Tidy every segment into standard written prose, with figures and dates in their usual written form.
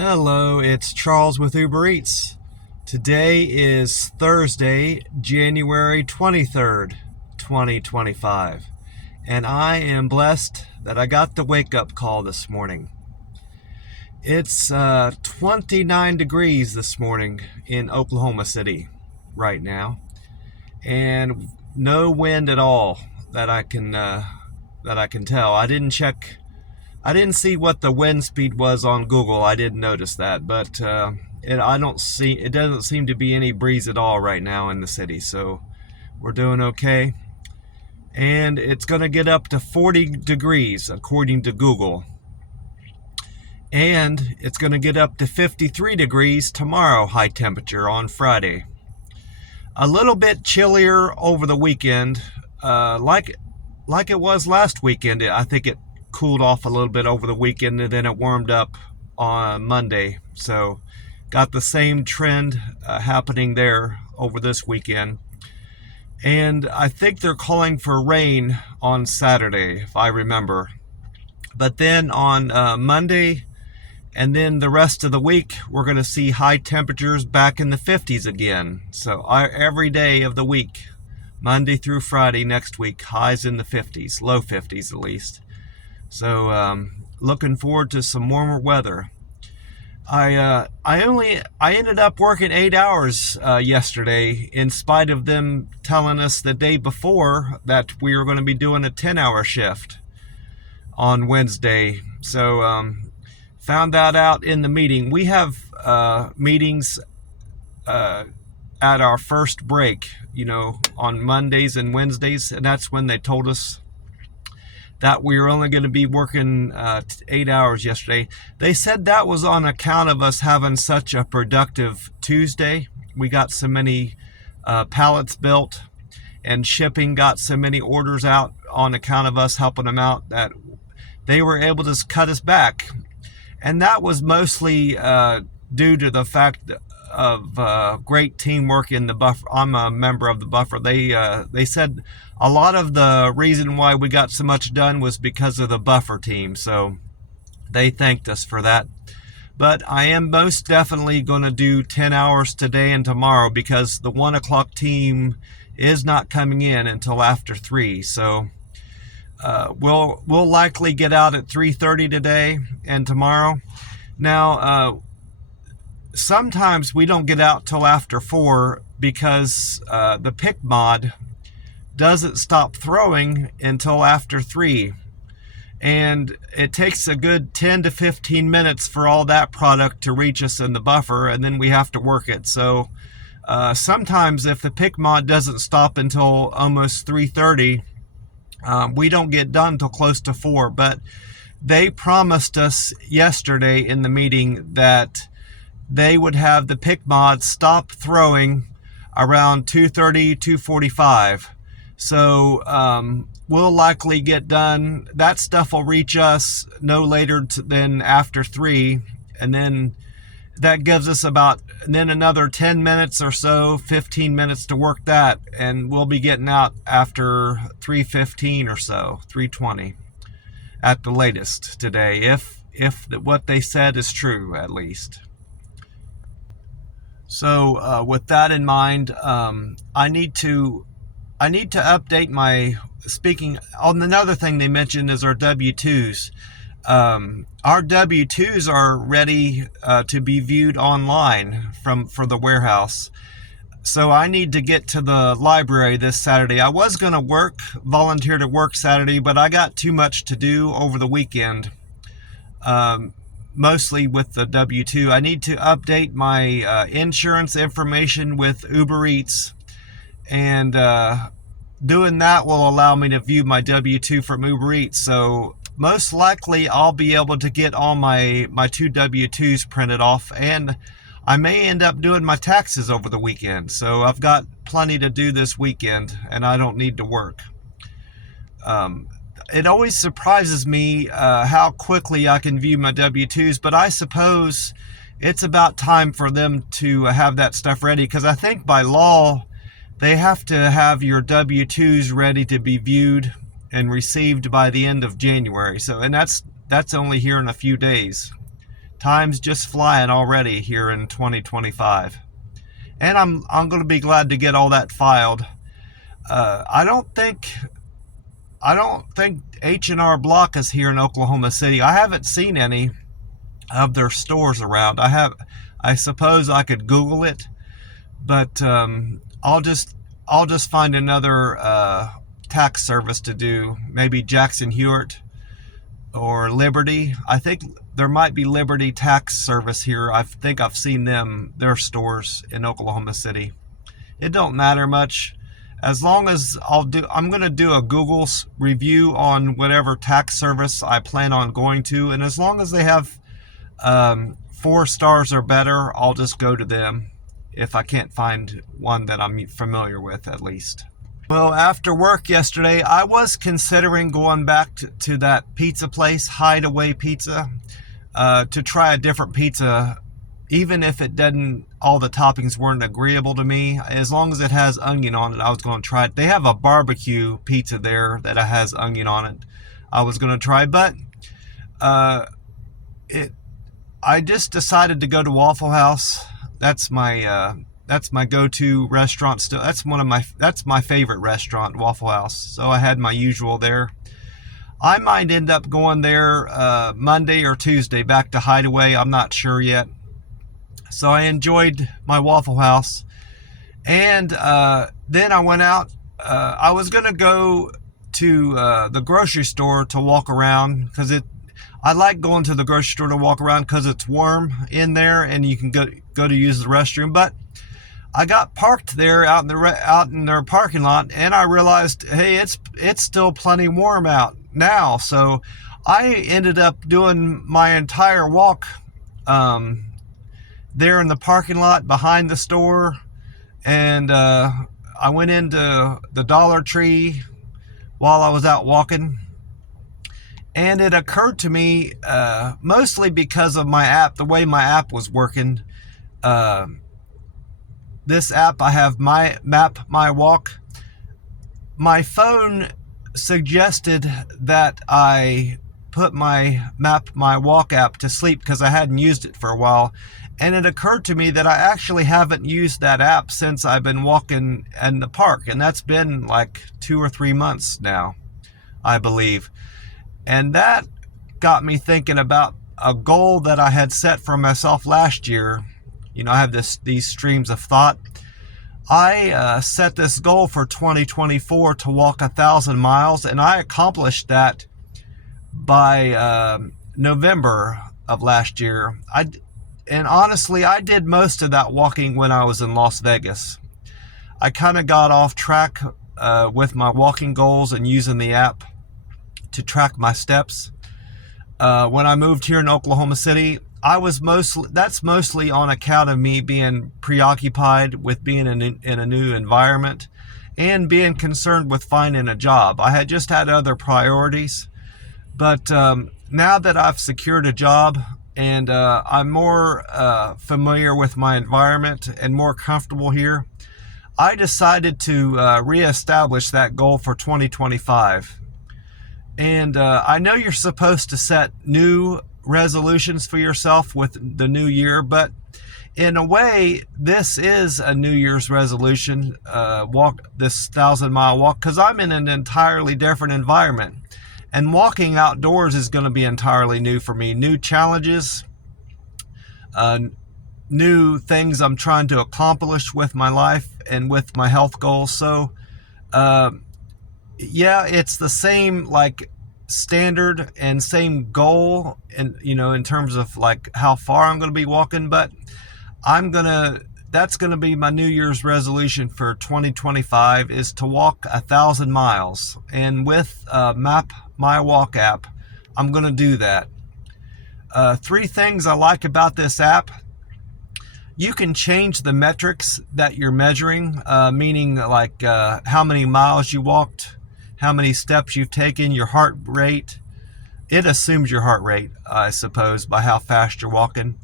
Hello, it's Charles with Uber Eats. Today is Thursday, January 23rd, 2025, and I am blessed that I got the wake-up call this morning. It's 29 degrees this morning in Oklahoma City right now, and no wind at all that I can tell. I didn't check. I didn't see what the wind speed was on Google. I didn't notice that, but it doesn't seem to be any breeze at all right now in the city, so we're doing okay. And it's going to get up to 40 degrees according to Google. And it's going to get up to 53 degrees tomorrow, high temperature on Friday. A little bit chillier over the weekend, like it was last weekend. I think it cooled off a little bit over the weekend, and then it warmed up on Monday. So got the same trend happening there over this weekend. And I think they're calling for rain on Saturday, if I remember. But then on Monday and then the rest of the week, we're going to see high temperatures back in the 50s again. So every day of the week, Monday through Friday next week, highs in the 50s, low 50s at least. So looking forward to some warmer weather. I ended up working 8 hours yesterday, in spite of them telling us the day before that we were going to be doing a 10-hour shift on Wednesday. So found that out in the meeting. We have meetings at our first break, on Mondays and Wednesdays, and that's when they told us that we were only going to be working 8 hours yesterday. They said that was on account of us having such a productive Tuesday. We got so many pallets built, and shipping got so many orders out on account of us helping them out, that they were able to cut us back. And that was mostly due to the fact of great teamwork in the buffer. I'm a member of the buffer. They said a lot of the reason why we got so much done was because of the buffer team, so they thanked us for that. But I am most definitely going to do 10 hours today and tomorrow, because the 1 o'clock team is not coming in until after 3. So we'll likely get out at 3:30 today and tomorrow. Now, sometimes we don't get out till after 4 because the pick mod doesn't stop throwing until after 3. And it takes a good 10 to 15 minutes for all that product to reach us in the buffer, and then we have to work it. So sometimes if the pick mod doesn't stop until almost 3:30, we don't get done till close to 4. But they promised us yesterday in the meeting that they would have the pick mod stop throwing around 2:30, 2:45. So we'll likely get done. That stuff will reach us no later than after 3. And then that gives us then another 10 minutes or so, 15 minutes to work that. And we'll be getting out after 3:15 or so, 3:20 at the latest today, if what they said is true, at least. So with that in mind, I need to update my speaking. Another thing they mentioned is our W-2s. Our W-2s are ready to be viewed online for the warehouse. So I need to get to the library this Saturday. I was going to volunteer to work Saturday, but I got too much to do over the weekend. Mostly with the W-2. I need to update my insurance information with Uber Eats, and doing that will allow me to view my W-2 from Uber Eats. So most likely I'll be able to get all my 2 W-2s printed off, and I may end up doing my taxes over the weekend. So I've got plenty to do this weekend, and I don't need to work. It always surprises me how quickly I can view my W-2s, but I suppose it's about time for them to have that stuff ready, because I think by law they have to have your W-2s ready to be viewed and received by the end of January. So, and that's only here in a few days. Time's just flying already here in 2025. And I'm going to be glad to get all that filed. I don't think H&R Block is here in Oklahoma City. I haven't seen any of their stores around. I suppose I could Google it, but I'll just find another tax service to do. Maybe Jackson Hewitt or Liberty. I think there might be Liberty Tax Service here. I think I've seen their stores in Oklahoma City. It don't matter much. As long as I'm going to do a Google review on whatever tax service I plan on going to. And as long as they have 4 stars or better, I'll just go to them if I can't find one that I'm familiar with, at least. Well, after work yesterday, I was considering going back to that pizza place, Hideaway Pizza, to try a different pizza, even if all the toppings weren't agreeable to me. As long as it has onion on it, I was going to try it. They have a barbecue pizza there that has onion on it. I was going to try, but I just decided to go to Waffle House. That's my go-to restaurant still. That's my favorite restaurant, Waffle House. So I had my usual there. I might end up going there Monday or Tuesday back to Hideaway. I'm not sure yet. So I enjoyed my Waffle House. And then I went out. I was going to go to the grocery store to walk around, because I like going to the grocery store to walk around because it's warm in there and you can go to use the restroom. But I got parked there out in their parking lot, and I realized, hey, it's still plenty warm out now. So I ended up doing my entire walk there in the parking lot behind the store, and I went into the Dollar Tree while I was out walking. And it occurred to me, mostly because of my app, the way my app was working. This app I have, Map My Walk. My phone suggested that I put my Map My Walk app to sleep because I hadn't used it for a while. And it occurred to me that I actually haven't used that app since I've been walking in the park. And that's been like 2 or 3 months now, I believe. And that got me thinking about a goal that I had set for myself last year. You know, I have these streams of thought. I set this goal for 2024 to walk 1,000 miles, and I accomplished that by November of last year. And honestly, I did most of that walking when I was in Las Vegas. I kind of got off track with my walking goals and using the app to track my steps. When I moved here in Oklahoma City, that's mostly on account of me being preoccupied with being in a new environment and being concerned with finding a job. I had just had other priorities, but now that I've secured a job and I'm more familiar with my environment and more comfortable here, I decided to reestablish that goal for 2025. And I know you're supposed to set new resolutions for yourself with the new year, but in a way, this is a New Year's resolution, this 1,000-mile walk, because I'm in an entirely different environment. And walking outdoors is going to be entirely new for me. New challenges, new things I'm trying to accomplish with my life and with my health goals. So, yeah, it's the same like standard and same goal, and in terms of like how far I'm going to be walking, but that's going to be my New Year's resolution for 2025 is to walk 1,000 miles. And with Map My Walk app, I'm going to do that. 3 things I like about this app. You can change the metrics that you're measuring, meaning like how many miles you walked, how many steps you've taken, your heart rate. It assumes your heart rate, I suppose, by how fast you're walking,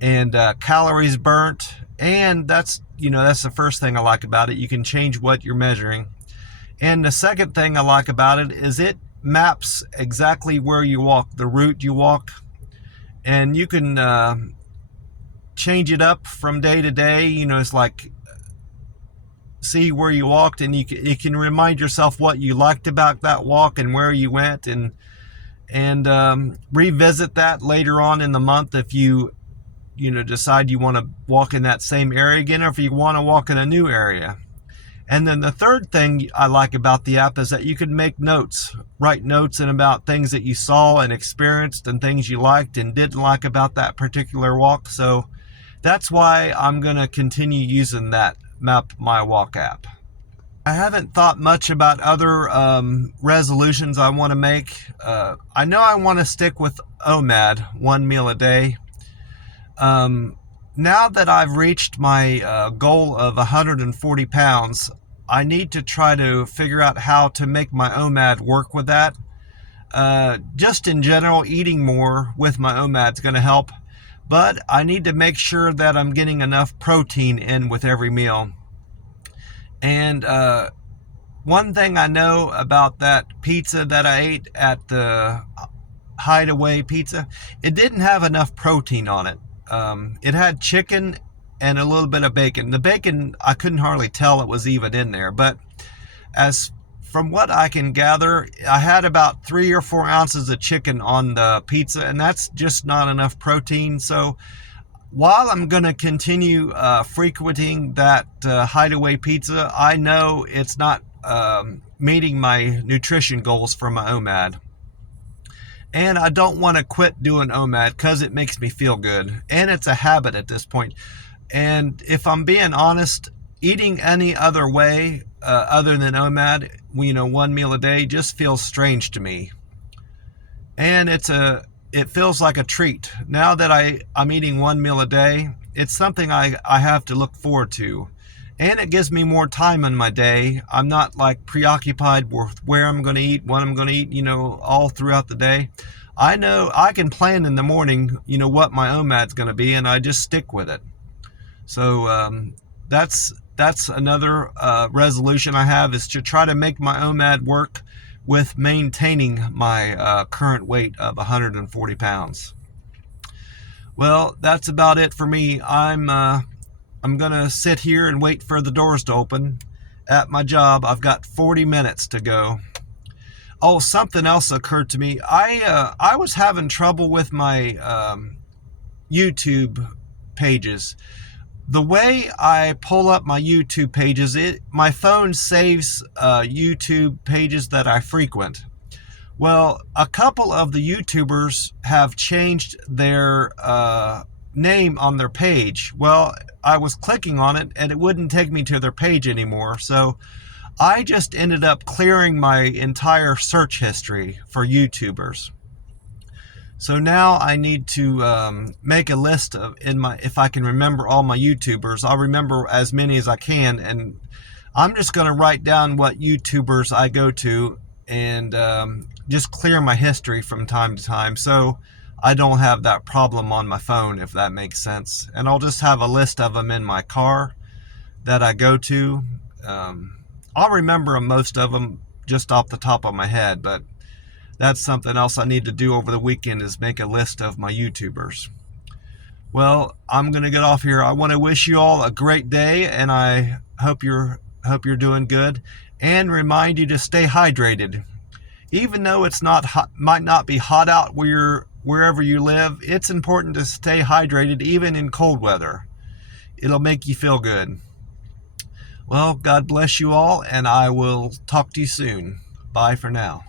and calories burnt. And that's the first thing I like about it. You can change what you're measuring. And the second thing I like about it is it maps exactly where you walk, the route you walk. and you can change it up from day to day. It's like see where you walked, and you can remind yourself what you liked about that walk and where you went, and revisit that later on in the month if you decide you want to walk in that same area again, or if you want to walk in a new area. And then the third thing I like about the app is that you can make notes, write notes and about things that you saw and experienced and things you liked and didn't like about that particular walk. So that's why I'm going to continue using that Map My Walk app. I haven't thought much about other resolutions I want to make. I know I want to stick with OMAD, 1 meal a day. Now that I've reached my goal of 140 pounds, I need to try to figure out how to make my OMAD work with that. Just in general, eating more with my OMAD is going to help, but I need to make sure that I'm getting enough protein in with every meal. And one thing I know about that pizza that I ate at the Hideaway Pizza, it didn't have enough protein on it. It had chicken and a little bit of bacon. The bacon, I couldn't hardly tell it was even in there, but as from what I can gather, I had about 3 or 4 ounces of chicken on the pizza, and that's just not enough protein. So while I'm going to continue frequenting that Hideaway Pizza, I know it's not meeting my nutrition goals for my OMAD. And I don't want to quit doing OMAD because it makes me feel good. And it's a habit at this point. And if I'm being honest, eating any other way other than OMAD, 1 meal a day, just feels strange to me. And it feels like a treat. Now that I'm eating 1 meal a day, it's something I have to look forward to. And it gives me more time in my day. I'm not like preoccupied with where I'm going to eat, when I'm going to eat, all throughout the day. I know I can plan in the morning, what my OMAD's going to be, and I just stick with it. So that's another resolution I have, is to try to make my OMAD work with maintaining my current weight of 140 pounds. Well, that's about it for me. I'm going to sit here and wait for the doors to open at my job. I've got 40 minutes to go. Oh, something else occurred to me. I was having trouble with my YouTube pages. The way I pull up my YouTube pages, my phone saves YouTube pages that I frequent. Well, a couple of the YouTubers have changed their name on their page. Well, I was clicking on it and it wouldn't take me to their page anymore. So I just ended up clearing my entire search history for YouTubers. So now I need to make a list of if I can remember all my YouTubers. I'll remember as many as I can, and I'm just going to write down what YouTubers I go to and just clear my history from time to time, so I don't have that problem on my phone, if that makes sense. And I'll just have a list of them in my car that I go to. I'll remember most of them just off the top of my head, but that's something else I need to do over the weekend, is make a list of my YouTubers. Well, I'm going to get off here. I want to wish you all a great day, and I hope you're doing good, and remind you to stay hydrated. Even though it's might not be hot out wherever you live, it's important to stay hydrated even in cold weather. It'll make you feel good. Well, God bless you all, and I will talk to you soon. Bye for now.